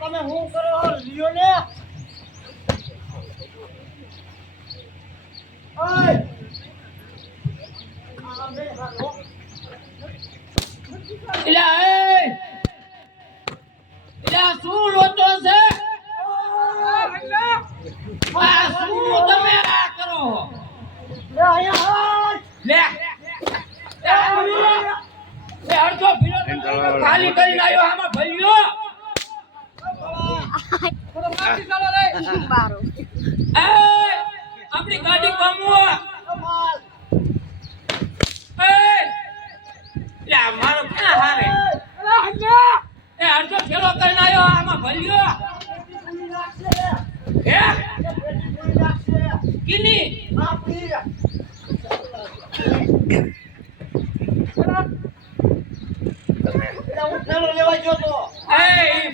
તમે હું કરો લ્યો ને ઓય ઇલા શું લોચો છે આ શું તમે આ કરો લે આયા લે અડધો ભીલો ખાલી કરીને આવ્યો આમાં ભલ્યો એ આપણી ગાડી કમવા એ મારો ક્યાં હારે એ અડધો ફેરો કરીને આવ્યો આમાં ભલ્યો હે કિની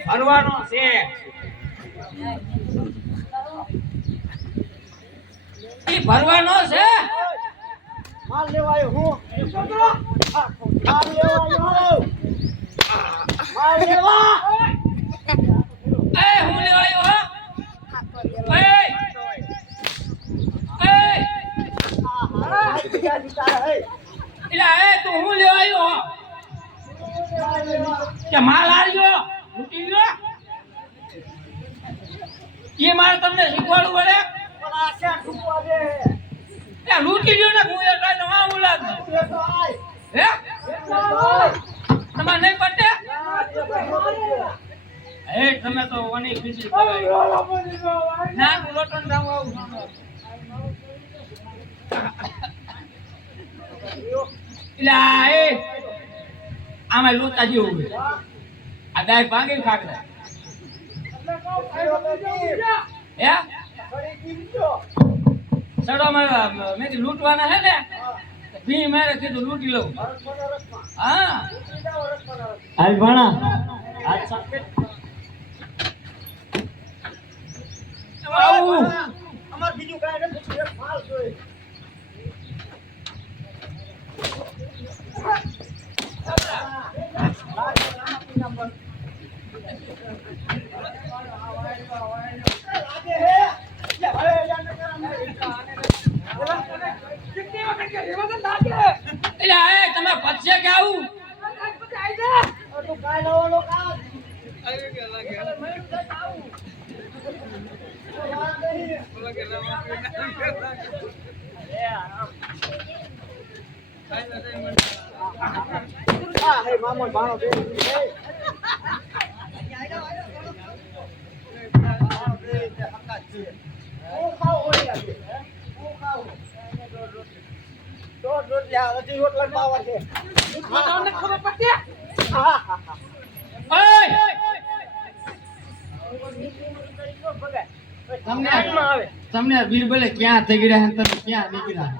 ફરવાનો છે ઈ ભરવાનો છે માલ લેવાયો હું માલ લેવાયો માલ લેવા હું લેવાયો હો તું હું લેવાયો હો કે માલ આવ્યો લૂટી ગયો એ મારે તમને શીખવાડવું પડે લૂટી ગયો ને હું એ કાંઈ નવા ઉલાદ હે તમારે નહીં પડે એ તમે તો વની ખીચી ના હું લોટન જાઉં આવું એ આમાં લોચા જેવું આ દાય ભાંગી ખાકડા હે સડો મારા મેં કીધું લૂંટવાના હે ને ભી મારે કીધું લૂંટી લઉં હા હાલ ભણા હાલ સાકે અમાર બીજું કાઈ નથી એક માલ જોઈ તમે પછે કે આવું મામા ભાણો બે તમને બીરબલે ક્યાં થઈ ગયા તમે ક્યાં નીકળ્યા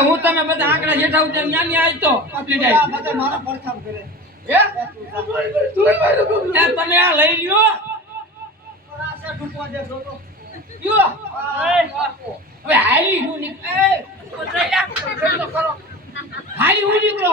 હું તમે બધા આંકડા જેઠા ઉતર ન્યા ન્યા આઈ તો કમ્પ્લીટ આઈ મારા પડખામ કરે તમે આ લઈ લ્યો હવે હાલી હું હાલી હું નીકળો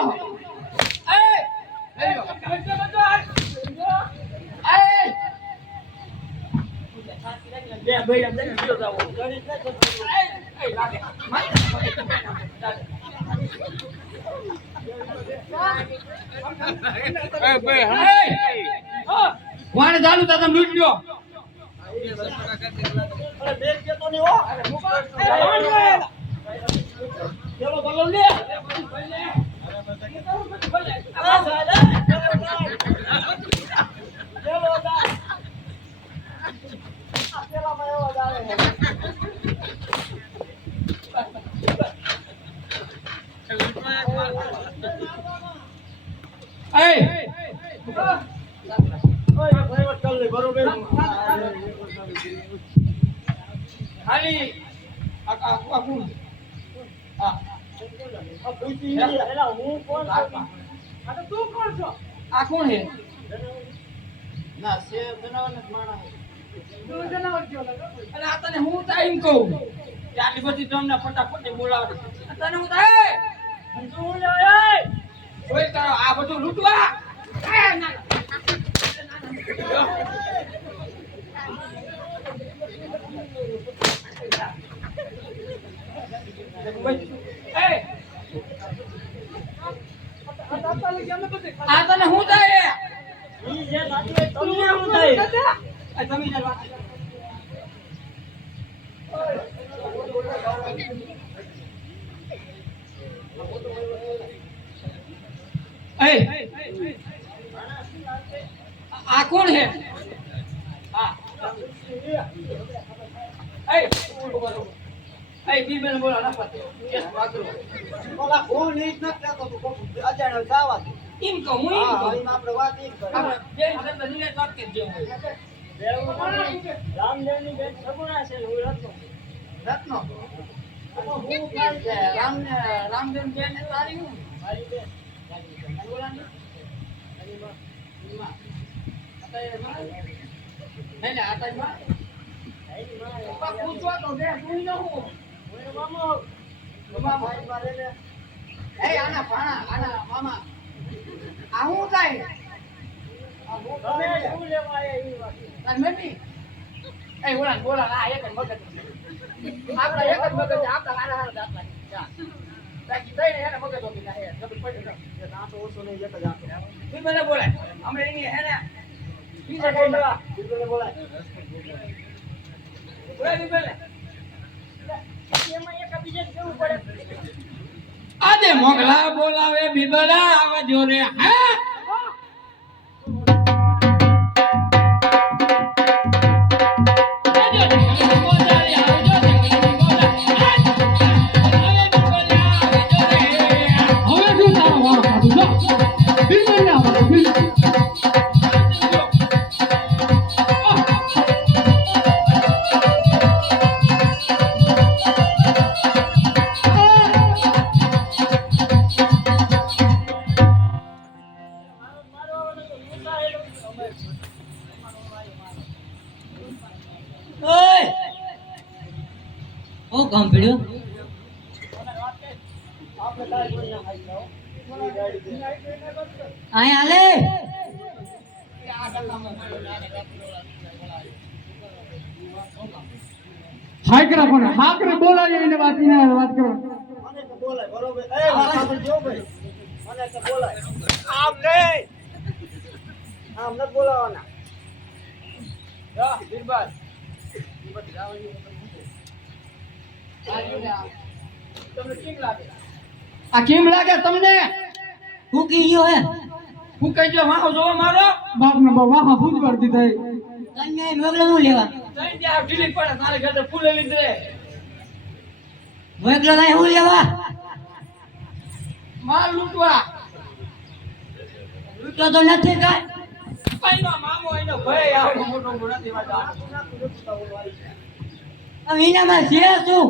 વાણે ચાલુ તા તમે લૂટ લ્યો બેગ કેતો નહીં હો ચલો બોલો લે ખાલી આ કોણ હા હું કોણ તું કોણ છો આ કોણ હે ના સે જનાવર ને માણા તું જનાવર કયો લાગે અને આ તને હું ટાઈમ કહું આટલી બધી તમને ફટાફટ બોલાવે તને હું થાય શું લે કોઈ કરો આ બધું લૂંટવા આ તને હું થાય તમને હું થાય તમે આ કોણ હે બીબેન બોલા ના પતે કેસ પાકરો ઓલા ફોન ઈ જ નથી લેતો તો અજાણ્યો જાવા દે એમ કહું હું એમ હા કહું એમ આપણે વાત ઈ જ આપણે કરીએ બેન સાથે નિર્ણય વાત કરી દેવો રામદેવની બેન સગુણા છે હું રત્નો રત્નો હું કાઈ છે રામદેવ બેન ને તારી હું મારી બેન બોલાની માં નહીં આતા માં પૂછવા તો દે તું ન હું મામો ભાઈ મારે ને આના ભાણા આના મામા આ હું થાય તમે શું લેવા આયા ઈ વાત તાર મમ્મી ઓલા બોલા આ એક જ મગજ આપડા એક જ મગજ આપડા હારા હારા દાંત લાગી બાકી તઈને એને મગજ ઓકી ના હે જબર પડી ગયો એ દાંત ઓછો નહીં એક જ આંટો તું મને બોલે અમે એની હેને બીજા બોલા બોલા બીજું બોલાય બોલે બોલે એમાં એક બીજે કેવું પડે આજે મોગલા બોલાવે બીબલા આવે જોરે હા ઓ કામ પડ્યો આપણે કાઈ કોઈ ના ખાઈ જાઓ મારી ગાડી દે આય હાલે હાકરે બોલાય એને વાત કરો મને તો બોલાય બરોબર એ વાત આપણે જો ભાઈ મને તો બોલાય આમ નહીં આમ ન બોલાવાના જા બીરબાલ તમને કેમ લાગે આ કેમ લાગે તમને હું કી ગયો હે હું કઈ જો વાહો જોવા મારો બાપ ને વાહ ફૂટ કરી દીધા તને મોગલો હું લેવા તઈ ત્યાં ઢીલી પડે તારે ઘરે ફૂલે લીધે મોગલો નહીં હું લેવા માલ લૂંટવા લૂંટો તો નથી કાઈ કઈનો મામો એનો ભાઈ આવડો મોટો નથી વાળા હવે એનામાં છે શું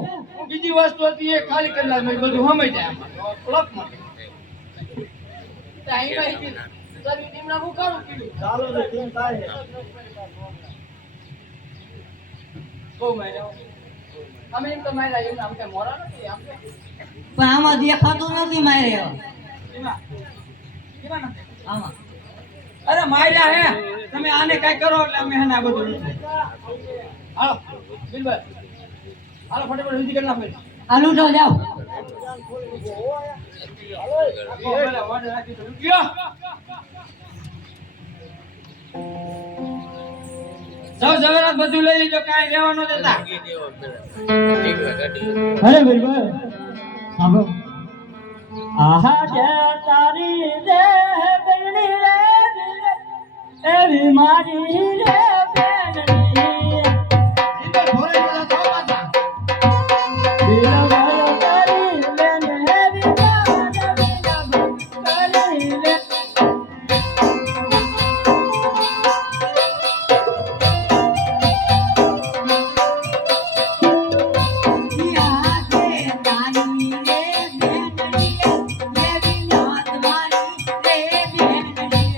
બીજી વસ્તુ હતી એ ખાલી કરી નાખ બધું સમય જાય આમાં ક્લબ માં તાઈ ભાઈ સર્વી ટીમ ના હું કરું કીધું ચાલો ને ટીમ થાય છે બહુ માર્યા અમે એમ તો માર્યા એમ આમ કઈ મોરા નથી આમ તો પણ આમાં દેખાતું નથી મારે હવે એમાં એમાં નથી આમાં અરે માર્યા હે તમે આને કઈ કરો એટલે અમે હેને આ બધું લૂંટીએ. હાલો બિલબલ હાલો ફટાફટ વિધિ કરી નાખો આ લૂંટો જાઓ પેલા order રાખી દો. લૂંટ્યો. જાઓ જવેરાત બધું લઈ લેજો કાંઈ રહેવા ન દેતા અરે ભાઈ સાંભળો આહા જે તારી રે બેનડી રે એવી મારી રે બેનડી ઇન્દર ભોરે બોલા તો પાછા દિલવર કરી લેન એવી મારી કરી લે યા કે તારી રે બેનડી એવી નાત મારી રે બેનડી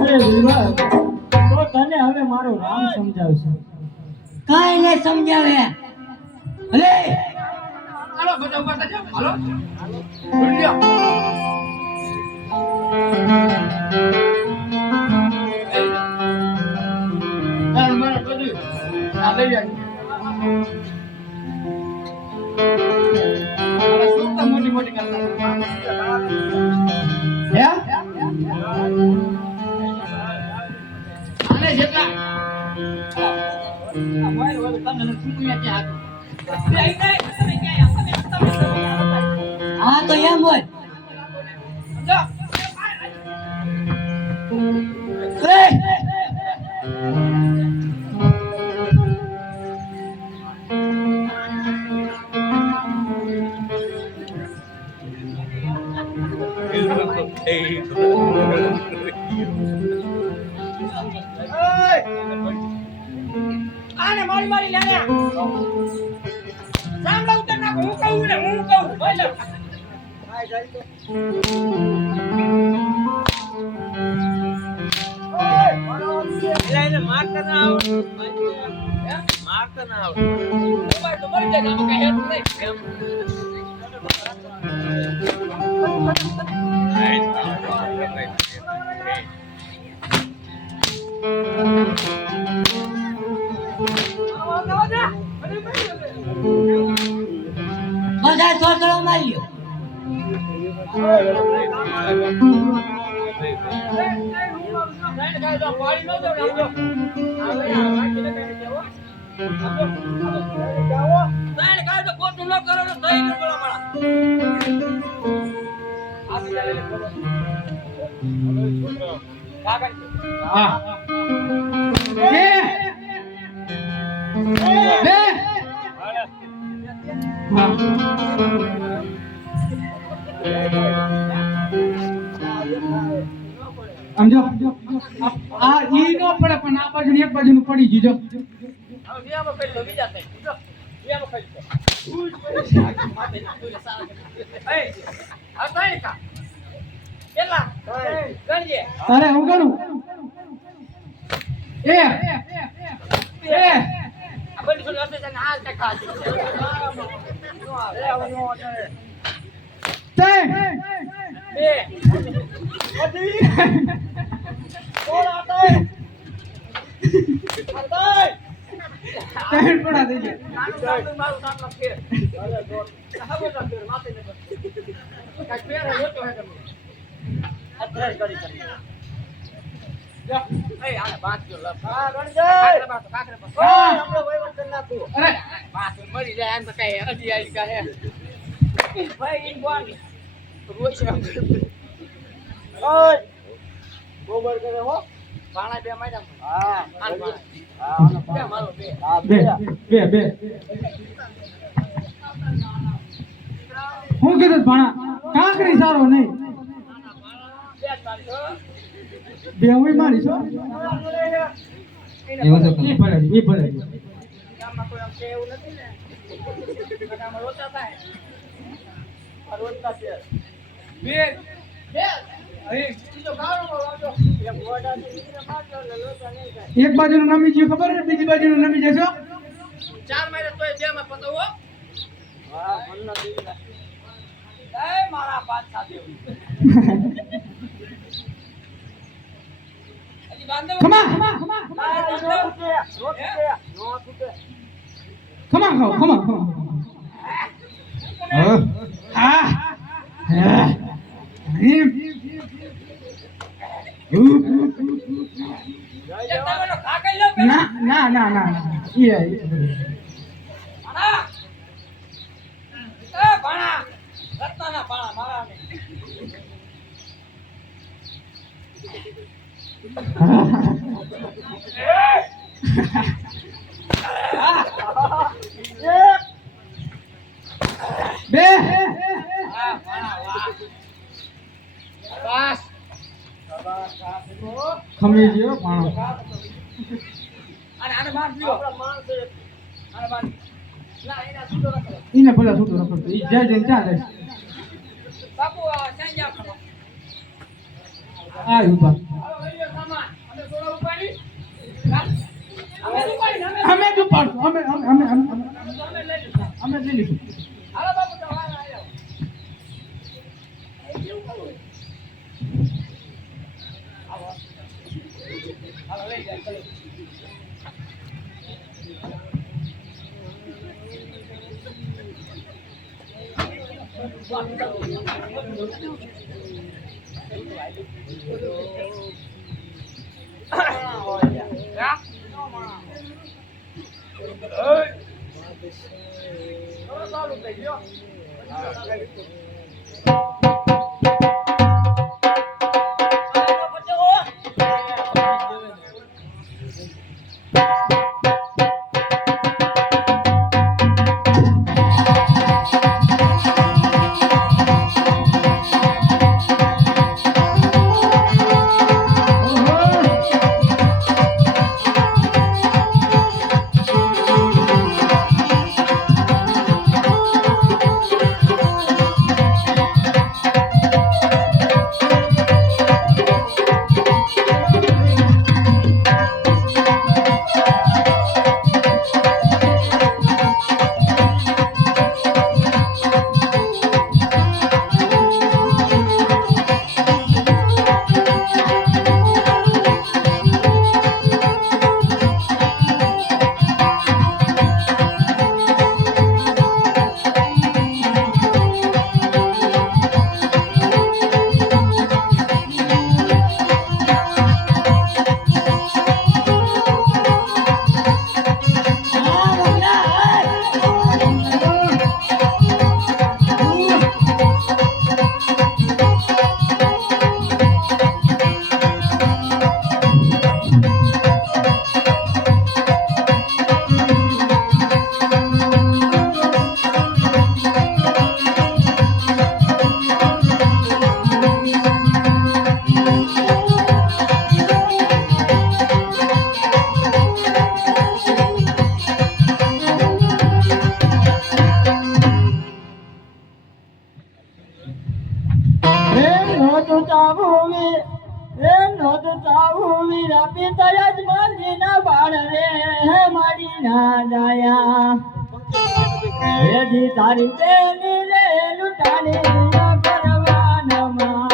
અરે વિભા તો તને હવે મારો રામ સમજાવશે કાંઈ નહીં સમજાવે અરે હાલો બધા ઉભા થજો હાલો લ્યો ચાલ મને બધું આ લઈ જાય હવે શું તો મોટી મોટી કરતા હે આને જેટલા આ મોબાઈલ વાળો તમને સુનિયા કે હાથ હા તો એમ હોય એ! આને મારી મારી લેને સાંભળા ઉતર નાખ હું કહું ને હું કહું બોલ આ જાય તો એને મારતા ના આવડે મારતા ના આવડે મોબાઈલ તો મરી જાય આમાં કઈ હેતુ નહીં બધા છોકરો માર્યો સમજો આ ઈ નો પડે પણ આ બાજુ એક બાજુ નું પડી ગયું તારે હું કરું એ પડા થઈ મરી જાય એમ તો કઈ અઢી કહે ભાઈ રોજ ગોબર કરે હો પાણા બે મેડમ હા બે મારો બે બે હું કીધું ભણા કાંકરી સારો નહીં બે હું મારી છો એવું તો ઈ પડે ગામમાં કોઈ આમ કે એવું નથી ને ગામમાં રોતા થાય રોજના છે બે અહીં બીજો ગાળો વાળો એક મોઢા દીકરા મારતો એટલે લોચા નહીં થાય એક બાજુ નું નમી ગયું ખબર છે બીજી બાજુ નું નમી જશો 4 મહિને તોય બે માં પતવો હા મનના દીકરા એ મારા બાદશાહ દેવ હજી બાંધો ખમા નો છૂટે ખમા ખાઓ ખમા હા તમારો કાકા લો ના ભણા એ ભણા રત્નાના ભણા મારા ને બે હા ભણા વાહ બસ ખમી ગયો પાણો અને આને માર દીયો આપણા માણસે આને માર ના એના છૂટો રાખો એને ભલે છૂટો રખડતો ઈ જાય જઈને ક્યાં જાય બાપુ ક્યાં જા કરો આ ઉભા હાલો લઈ લો સામાન અમે થોડા ઉપાડી હા અમે ઉપાડી અમે જ ઉપાડશું અમે લઈ લઈશું અમે લઈ લઈશું હાલો બાપુ તો હાલ આવ્યો એ કેવું કરું હાલો લઈ જાય ચલો તારી બેની રે લૂંટાની કરવાનમાં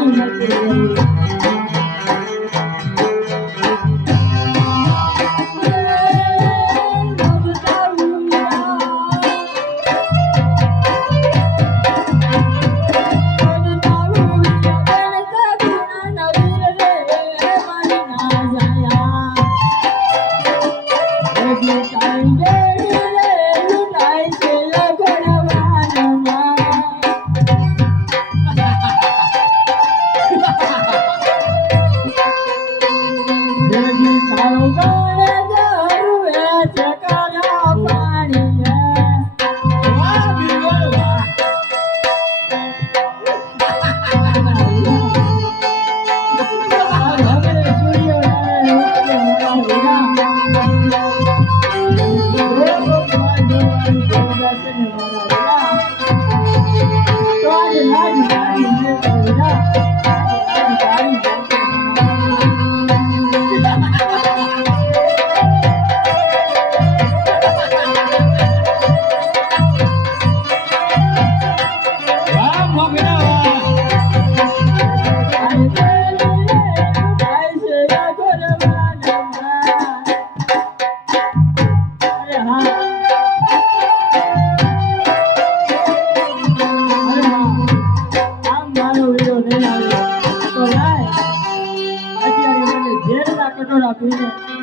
તારી નથી જરૂર.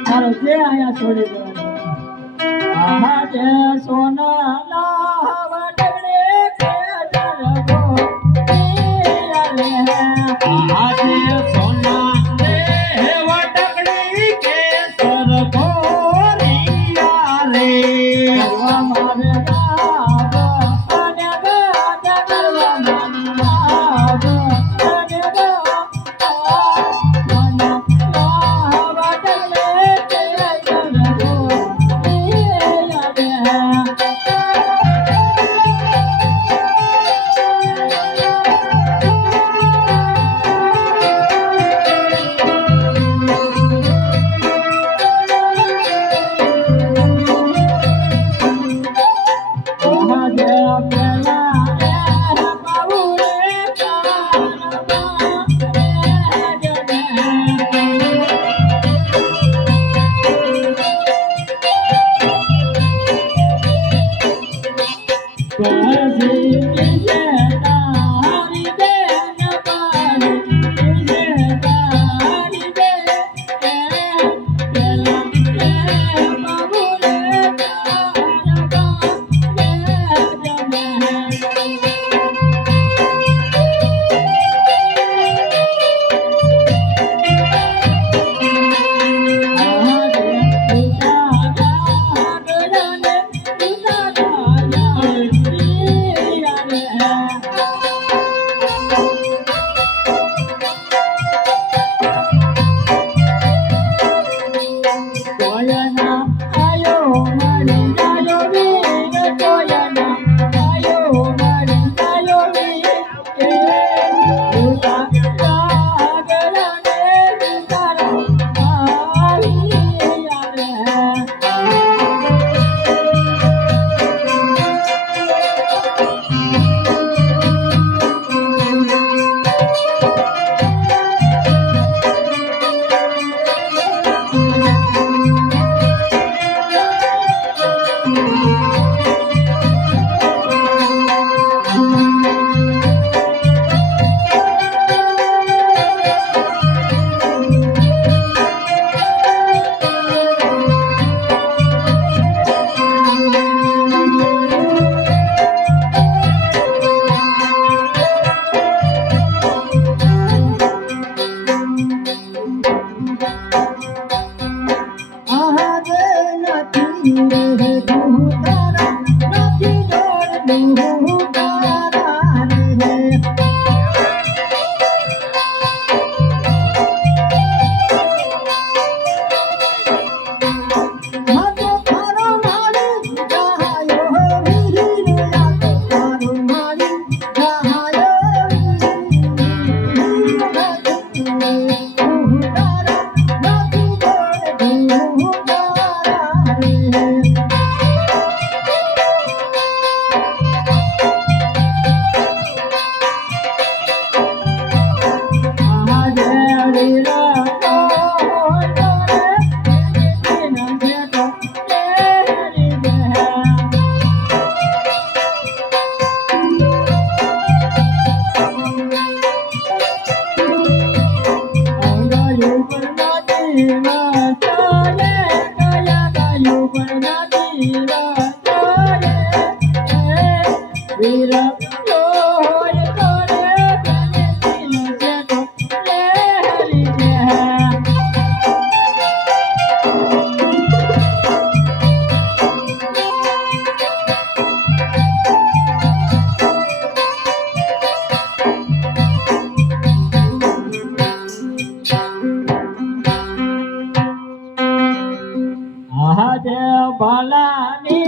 મારો જે આયા છોડી દેવાનો આહા જે સોના લાવા ડગડે કે જરગો આહા જે સોના ને વટકડી કે સરગો રિયા રે મારે વીર હોય તો રે બેનીનો જેઠો રે હરી આજે ભલાની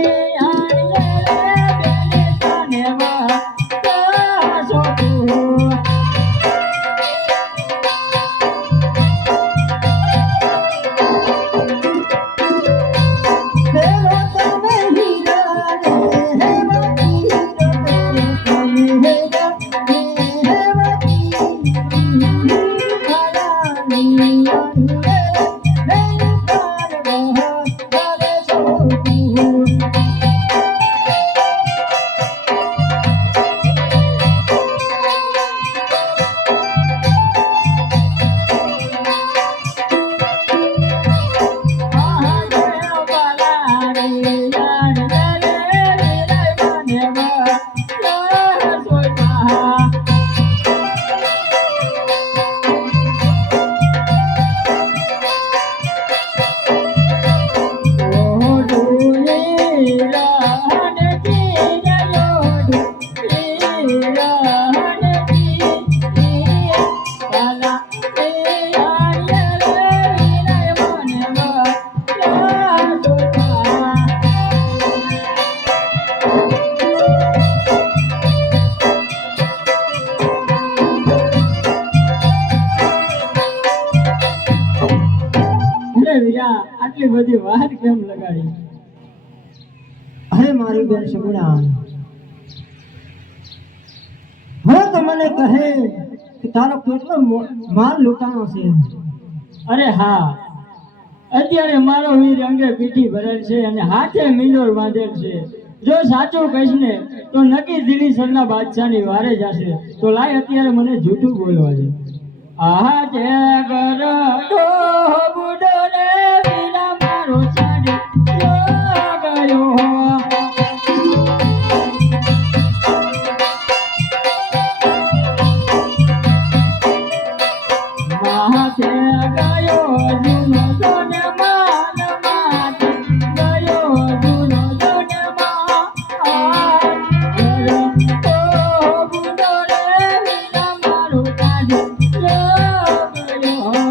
આટલી બધી વાર કેમ લગાડી? અરે મારી બેન સગુણા, હવે તો મને કહે કે તારો કેટલો માલ લૂંટાણો છે. અરે હા, અત્યારે મારો વીર અંગે પીઠી ભરેલ છે અને હાથે મીંડોળ બાંધેલ છે. જો સાચું કહીશ ને તો નક્કી દિલીસરના બાદશાહની વારે જશે. તો લાય અત્યારે મને જૂઠું બોલવા દે. આહા જે ગરડો બુડો રે વીરા મારો ચાડી ગયો. માથે ગયો જૂનો જોને માલ માથે ગયો જૂનો જોને માલ બુડો રે વીરા મારો ચાડી ગયો.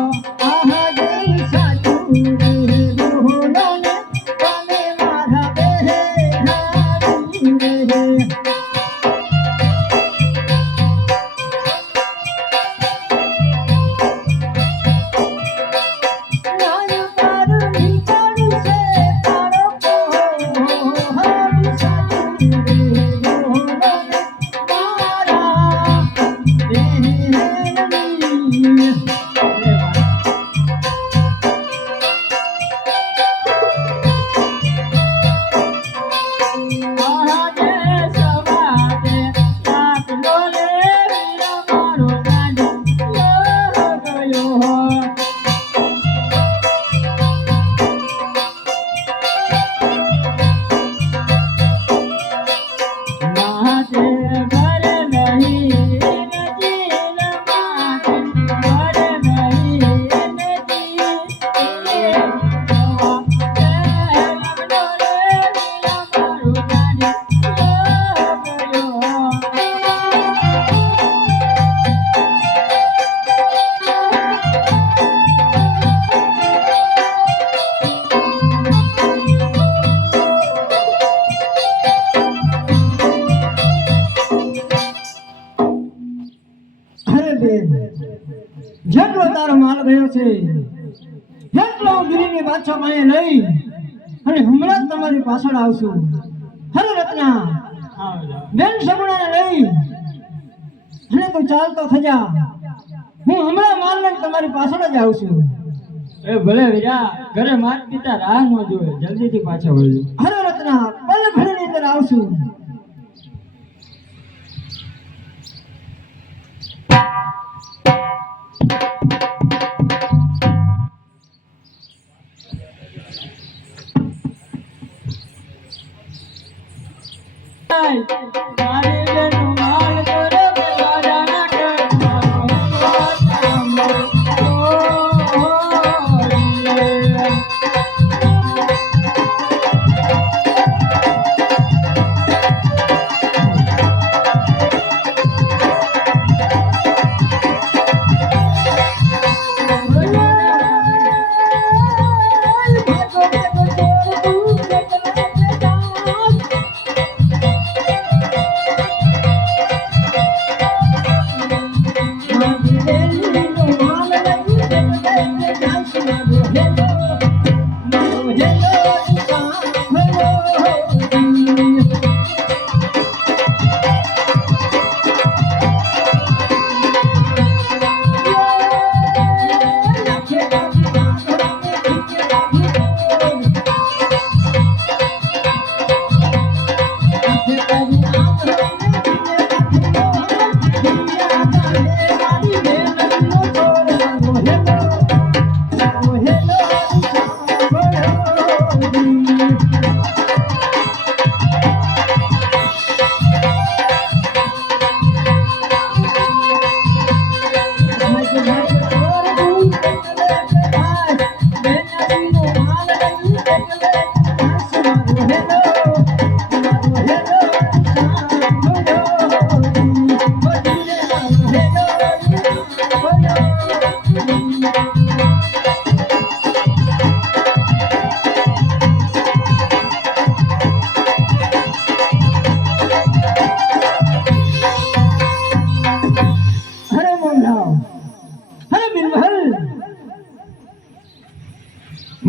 આહા દિલ સાચું રે બોલો ને તમે મારા બેહે હારી રે. જેટલો તારો માલ ગયો છે એટલો ગિરીની પાછો માએ લઈ અને હમણાં જ તમારી પાછળ આવશું. હરે રત્ના, બેન સગુણાને લઈ અને તું ચાલતો થજા. હું હમણાં માલ લઈને તમારી પાછળ જ આવશું. એ ભલે વીરા, ઘરે માત પિતા રાહ ન જોવે, જલ્દીથી પાછા વળજો. હરે રત્ના, પલ ઘડીની અંદર આવશું. મારી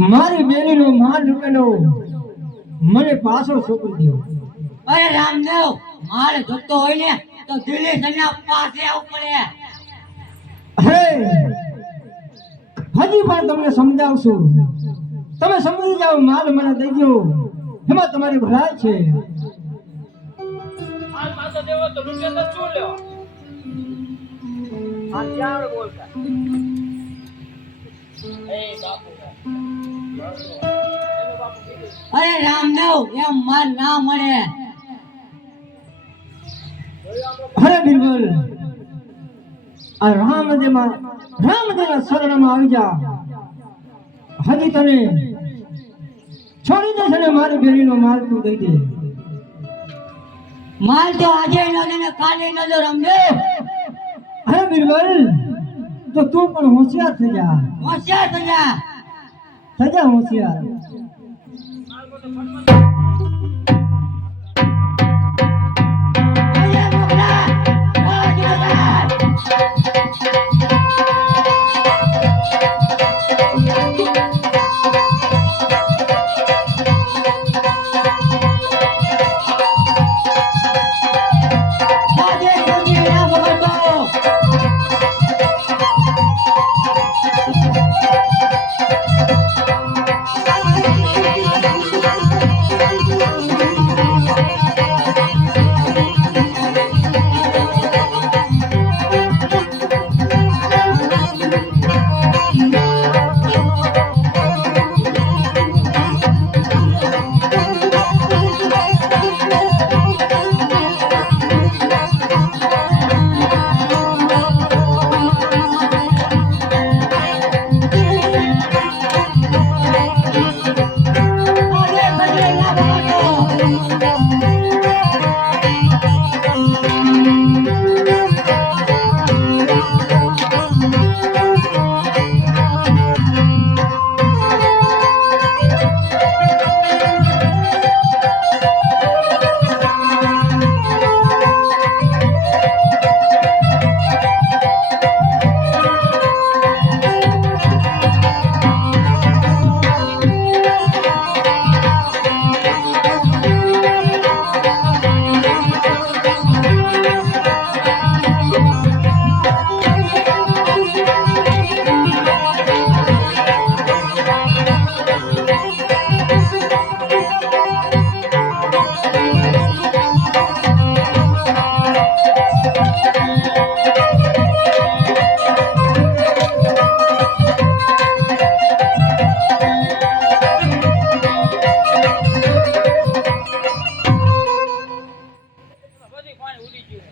મારી બેનીનો માલ લૂંટેલો મને પાછો સોંપી દો. અરે રામદેવ, માલ જોતો હોય ને તો દિલ્હી સૈન્ય પાસે આવવું પડે. હે હજી પણ તમને સમજાવશું. તમે સમજી જાઓ, માલ મને દઈ દો, એમાં તમારી ભલાઈ છે. હાલ પાછો દેવો તો રૂપિયા તો શું લેવા આ ક્યાં બોલતા એ બાપુ અરે રામદેવ, એમ માલ ના મળે. અરે બિરબલ, આ રામદેવના શરણમાં આવી જા. હજી તને છોડી દેશે ને મારી બેનીનો માલ તું દઈ દે. માલ તો આજે ન દે ને કાલે ન દો રામદેવ. અરે બિરબલ, તો તું પણ હોશિયાર થઈ જા. હોશિયાર થઈ જા. થઈ જા હોશિયાર. અરે મોગલા, રાજ રાજા. આજે સુધી ના બગડતો. બધી પાણી ઉડી ગયું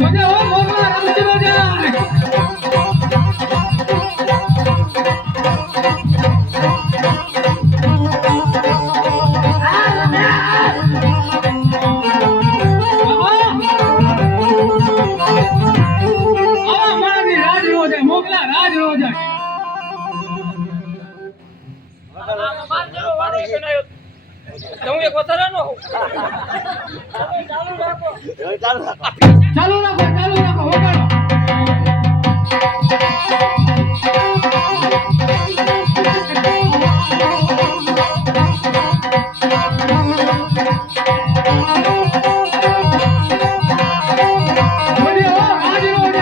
મજા હો મોગલા, રામદેવ રાજા. આવા મારી રાજ રોજ મોગલા, રાજ રોજ. માર જેવો વાળો એક બનાવ્યો તો હું એક વધારાનો હોઉં ચાલુ રાખો ચાલુ રાખો વગાડો. બોલ્યો હો, રાજ રોજ.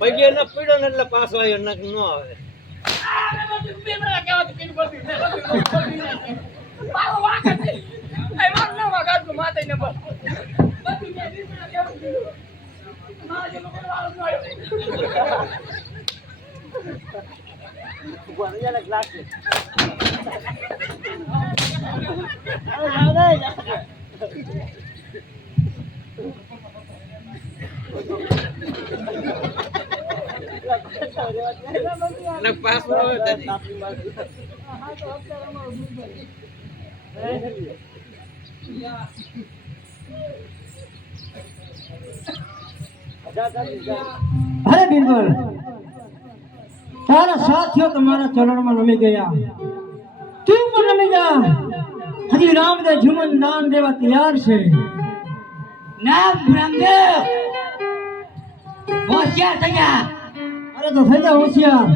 પગે ન પડ્યો ને એટલે પાછો આવ્યો ન આવે. બે મિનિટ કેવા તું પીન બોલતી મારો વાક છે એ મારું નામ વાગાડતું માથે ન બસ બધું મેં દીકરા કેવું કીધું મારા જેવો કોઈ વાળો ન આવ્યો ને પાસ ન હોય દાદી. અરે બિરબલ, તારા સાથીઓ તમારા ચરણમાં નમી ગયા, તું પણ નમી જા. હજી રામદેવ જીવન દાન દેવા તૈયાર છે. નામ રામદેવ હોશિયાર થઈ ગયા. અરે તો થઈ જા હોશિયાર.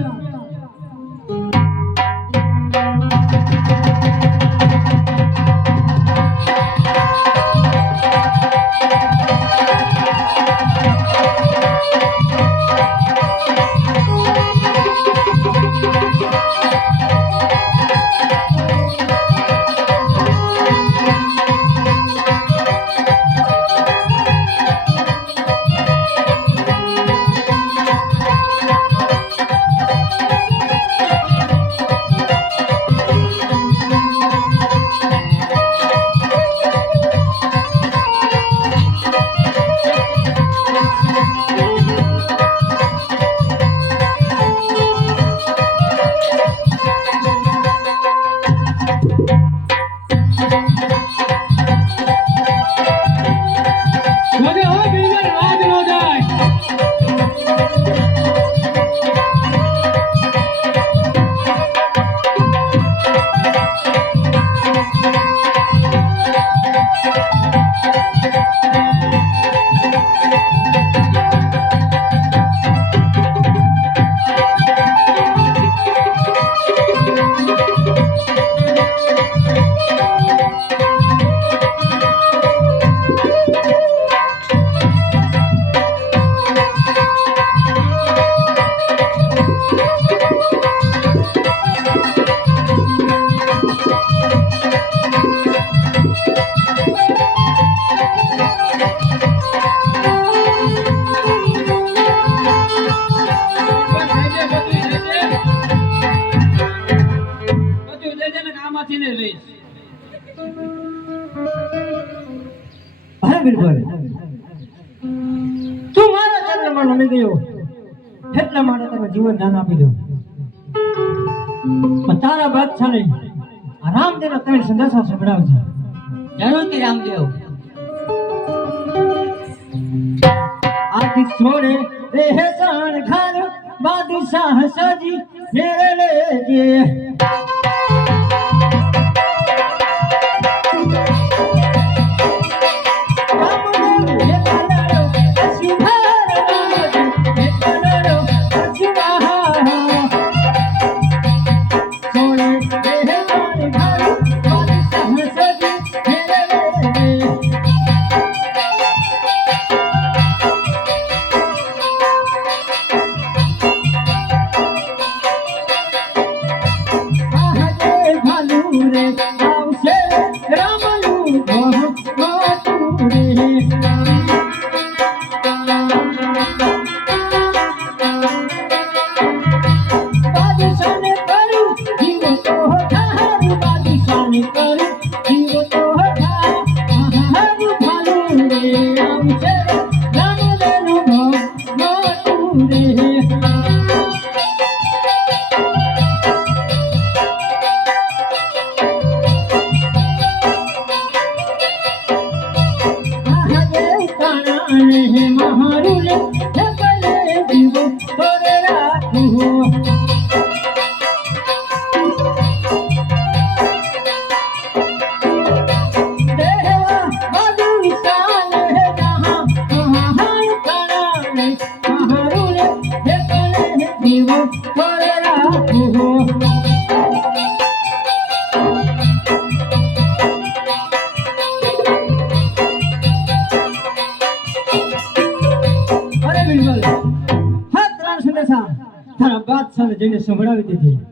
અરે બિરબલ, તું મારા ચરણમાં નમી ગયો એટલા માટે તને જીવન દાન આપી દઉં. પણ તારા બાદશાહને આ રામદેવના ત્રણ સંદેશા સંભળાવજે. જરૂરથી રામદેવ. આથી છોડે રહેસાણ ઘર બાદશાહ સજી મેરે લેજે. તારા બાદશાહને જઈને સંભળાવી દીધી.